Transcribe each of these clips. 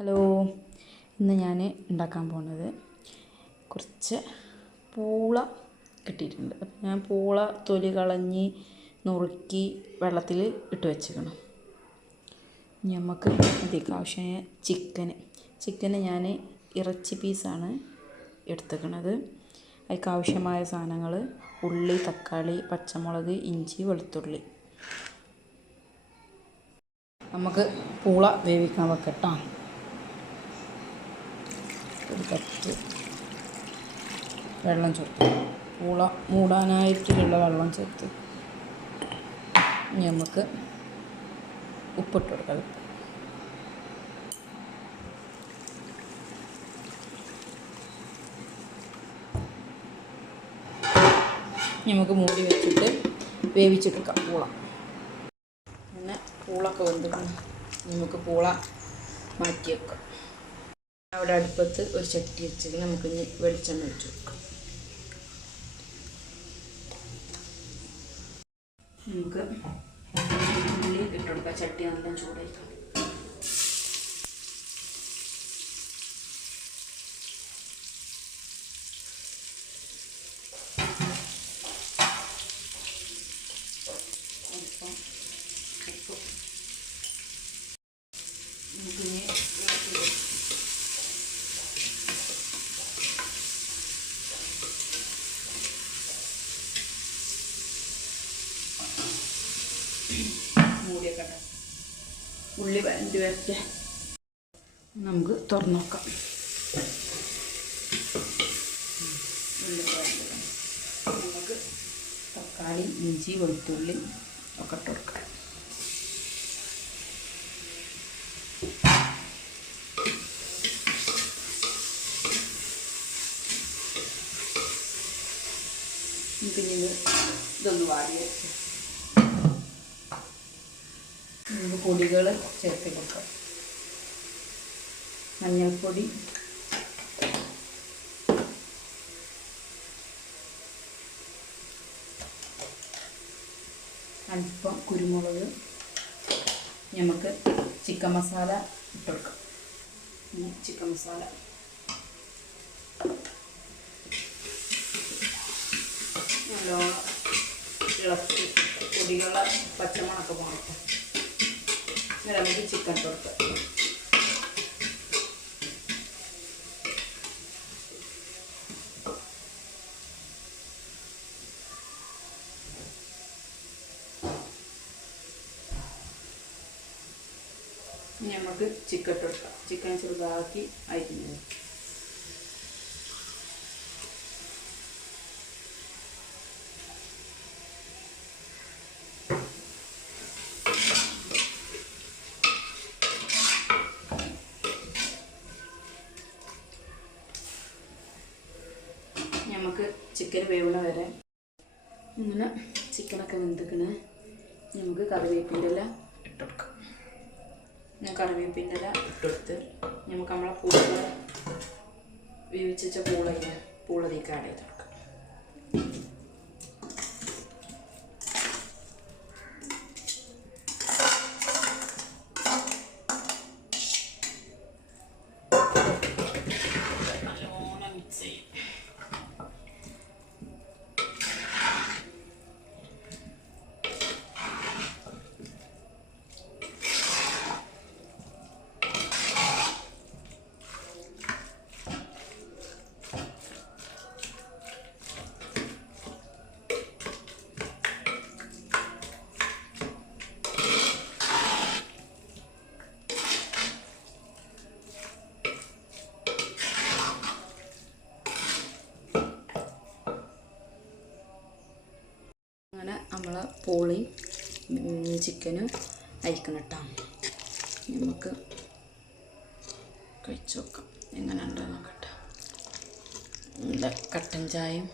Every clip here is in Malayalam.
ഹലോ. ഇന്ന് ഞാൻ ഉണ്ടാക്കാൻ പോകുന്നത് കുറച്ച് പൂള കിട്ടിയിട്ടുണ്ട്. അപ്പം ഞാൻ പൂള തൊലി കളഞ്ഞ് നുറുക്കി വെള്ളത്തിൽ ഇട്ട് ഇനി നമുക്ക് അതിലേക്ക് ആവശ്യമായ ചിക്കന്. ചിക്കന് ഞാൻ ഇറച്ചി പീസാണ് എടുത്തേക്കണത്. അതിലേക്ക് ആവശ്യമായ സാധനങ്ങൾ ഉള്ളി തക്കാളി പച്ചമുളക് ഇഞ്ചി വെളുത്തുള്ളി. നമുക്ക് പൂള വേവിക്കാൻ വെക്കട്ടോ. ഒരു കപ്പ് വെള്ളം ചേർത്ത്. പൂള മൂടാനായിട്ടുള്ള വെള്ളം ചേർത്ത്. ഇനി നമുക്ക് ഉപ്പിട്ട് കൊടുക്കാം. നമുക്ക് മൂടി വെച്ചിട്ട് വേവിച്ചെടുക്കാം പൂള. പിന്നെ പൂളൊക്കെ വെന്തിട്ടുണ്ട് നമുക്ക് പൂള മാറ്റി വെക്കാം അവിടെ അടുപ്പത്ത് ഒരു ചട്ടി വെച്ചിട്ട് നമുക്ക് വെളിച്ചെണ്ണ ഒഴിച്ചു കൊടുക്കാം. നമുക്ക് ഉള്ളി ഇട്ടുകൊടുക്കാം ചട്ടി നല്ല ചൂടായിക്കാം അല്പം ഉപ്പ് നമുക്കിനി ഇളക്കി കൊടുക്കാം ഉണ്ട്. ഉള്ളി വരണ്ടി വരട്ടെ. നമുക്ക് തുറന്നു നോക്കാം നമുക്ക് തക്കാളി ഇഞ്ചി വെളുത്തുള്ളി ഒക്കെ ഇട്ട് കൊടുക്കാം. പിന്നെ ഇത് ഇതൊന്ന് വാടി വെച്ച് നമുക്ക് പൊടികൾ ചേർത്ത് കൊടുക്കാം. മഞ്ഞൾപ്പൊടി. അല്പം കുരുമുളക്. നമുക്ക് ചിക്കൻ മസാല ഇട്ടെടുക്കാം കൊടുക്കാം. ചിക്കൻ മസാല. നല്ലോണം ഇളക്കി പൊടികളെ പച്ചമുളക് പോകട്ടെ എന്നിട്ട് നമുക്ക് ചിക്കൻ തൊട്ട്. ഇനി നമുക്ക് ചിക്കൻ കൊടുക്കാം ചിക്കൻ ചെറുതാക്കി അരിഞ്ഞത് നമുക്ക് ചിക്കൻ വേവുള്ള വരെ ഇങ്ങനെ ചിക്കനൊക്കെ വെന്തിക്കണേ. നമുക്ക് കറിവേപ്പിന്റെ ഇല ഇട്ട് കൊടുക്കാം ഞാൻ കറിവേപ്പിന്റെ ഇല ഇട്ടെടുത്ത് നമുക്ക് നമ്മളെ പൂള വേവിച്ച പൂളയില്ല പൂളതേക്ക് ആഡ് ചെയ്ത് കൊടുക്കാം നല്ലോണം മിക്സ് ചെയ്യും അങ്ങനെ നമ്മൾ പോളി ചിക്കനും അരിക്കണം കേട്ടോ നമുക്ക് കഴിച്ചു നോക്കാം. എങ്ങനെ ഉണ്ടോ നോക്കട്ടെ. നല്ല കട്ടൻ ചായയും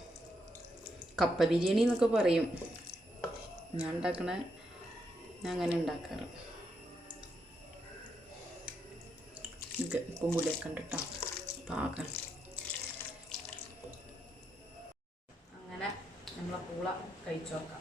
കപ്പ ബിരിയാണി എന്നൊക്കെ പറയും. ഞാൻ ഉണ്ടാക്കണ ഞാൻ അങ്ങനെ ഉണ്ടാക്കാറ്. ഇത് ഉണ്ട് കേട്ടോ പാകം. അങ്ങനെ നമ്മളെ പൂള കഴിച്ചു നോക്കാം.